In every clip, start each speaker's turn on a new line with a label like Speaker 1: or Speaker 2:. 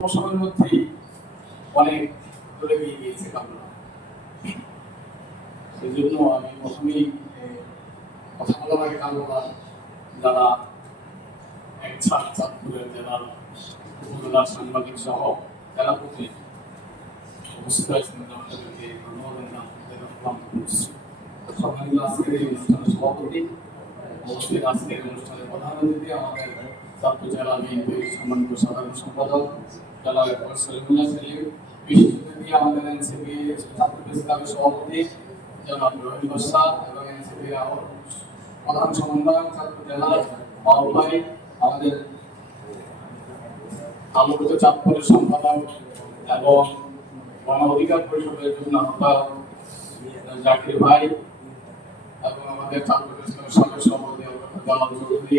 Speaker 1: সময়ের মধ্যেই অনেক দূরে এগিয়ে গিয়েছে কামনা সেই জন্য আমি প্রথমেই কথা বলার আগে কামনা যারা এক ছাত্র চাঁদপুরের জেলার উপজেলার সাংবাদিক সহ জেলা প্রতি উপস্থিত হয়েছেন আমাদেরকে ধন্যবাদ জানালাম সভাপতি অবশ্যই আজকের অনুষ্ঠানের প্রধান অতিথি, আমাদের চাঁদপুর জেলা বিএনপির সম্মানিত সাধারণ সম্পাদক জেলা সলিমুল্লাহ সেলিম বিশেষ অতিথি আমাদের এনসিপি ছাত্র ইসলামের সভাপতি, জনাব রহিম এবং এনসিপি প্রধান সমন্বয়ক ছাত্র জেলা ভাই, আমাদের আলোকিত চাঁদপুরের সম্পাদক এবং গণ অধিকার পরিষদের জন্য আহ্বায়ক জাকির ভাই এবং আমাদের ছাত্র ইসলামের সভাপতি জামাল চৌধুরী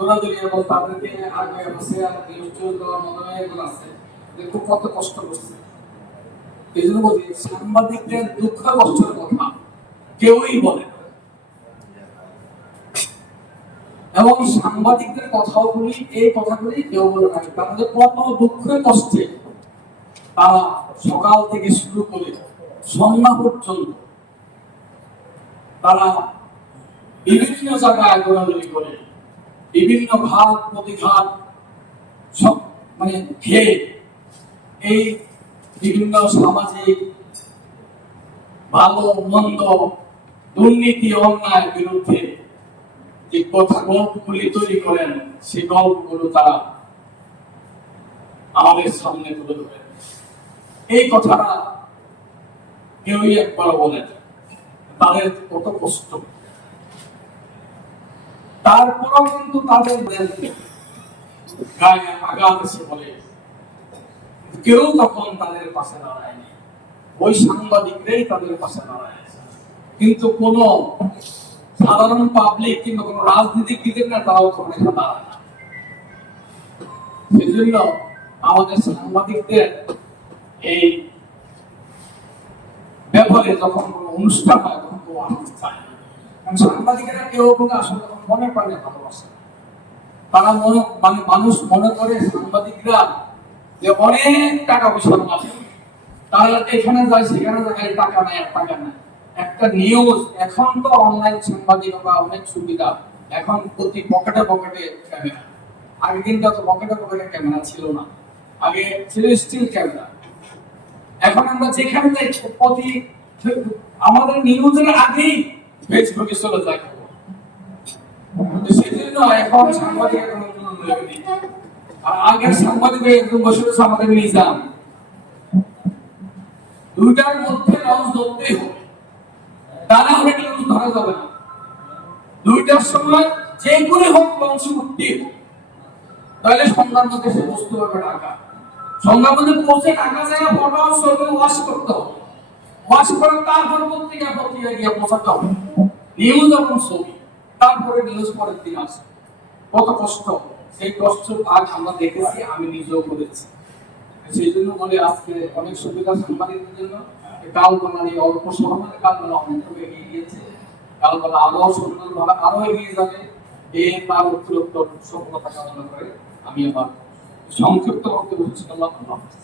Speaker 1: এবং সাংবাদিকদের দুঃখ কষ্টের কথা কেউই বলে এবং সাংবাদিকদের কথাগুলি এই কথাগুলি কেউ বলে না। তাদের কত দুঃখে কষ্টে তারা সকাল থেকে শুরু করে সন্ধ্যা পর্যন্ত তারা বিভিন্ন জায়গায় দৌড়াদৌড়ি করে। বিভিন্ন ঘাট প্রতিঘাত, সব মানে খেয়ে এই বিভিন্ন সামাজিক, ভালো, মন্দ, দুর্নীতি অন্যায় বিরুদ্ধে যে কথা গল্পগুলি তৈরি করেন, সেই গল্পগুলো তারা আমাদের সামনে তুলে ধরেন এই কথাটা কেউই একবার বলেন। তাদের কত কষ্ট। তারপরেও কিন্তু তাদের গায়ে আঘাত এসে বলে। কেউ তখন তাদের পাশে দাঁড়ায়নি। ওই সাংবাদিকরাই তাদের পাশে দাঁড়ায় কিন্তু কোন সাধারণ পাবলিক কিংবা কোন রাজনীতিবিদের না তারাও তখন এখানে দাঁড়ায় না। সেজন্য আমাদের সাংবাদিকদের এই ব্যাপারে যখন কোনো অনুষ্ঠান হয়, তখন কেউ আসতে চায় না। কারণ সাংবাদিকেরা কেউ কিন্তু আসলে মনে প্রাণে ভালোবাসে। তারা মনে মানে মানুষ মনে করে সাংবাদিকরা যে অনেক টাকা পয়সা মালিক তারা এখানে যায়, সেখানে যায় টাকা আর টাকা নেয় একটা নিউজ এখন তো অনলাইন সাংবাদিকতা অনেক সুবিধা। এখন প্রতি পকেটে পকেটে ক্যামেরা আগে কিন্তু অত পকেটে পকেটে ক্যামেরা ছিল না। আগে ছিল স্টিল ক্যামেরা এখন আমরা যেখানে যাই, প্রতি আমাদের নিউজের আগেই ফেসবুকে চলে যায়। সেজন্য এখন সাংবাদিক। আর সাংবাদিক একদম বসে আমাদের নিজাম দুইটার মধ্যে লঞ্চ ধরতেই হবে তা না হলে নিউজ ধরা যাবে না। দুইটার সময় যে করে হোক লঞ্চ উঠতে তাহলে সন্ধ্যার মধ্যে সে বুঝতে পারবে টাকা সন্ধ্যার মধ্যে পৌঁছে টাকা যায় ফটো, ছবি ওয়াশ করতে হবে। ওয়াশ করে তারপর পত্রিকা পত্রিকা গিয়ে পৌঁছাতে হবে। ছবি তারপরে দিন আসে। কত কষ্ট সেই কষ্ট আজ আমরা দেখেছি, আমি নিজেও করেছি। সেই জন্য আজকে অনেক সুবিধা সাংবাদিকদের জন্য। কাল বেলা এই অল্প সময় এগিয়ে গিয়েছে। কাল বেলা আরও সুন্দরভাবে আরও এগিয়ে যাবে। এই তার উত্তরোত্তর সফলতা কামনা করে আমি আমার সংক্ষিপ্ত বক্তব্য আল্লাহ হাফেজ।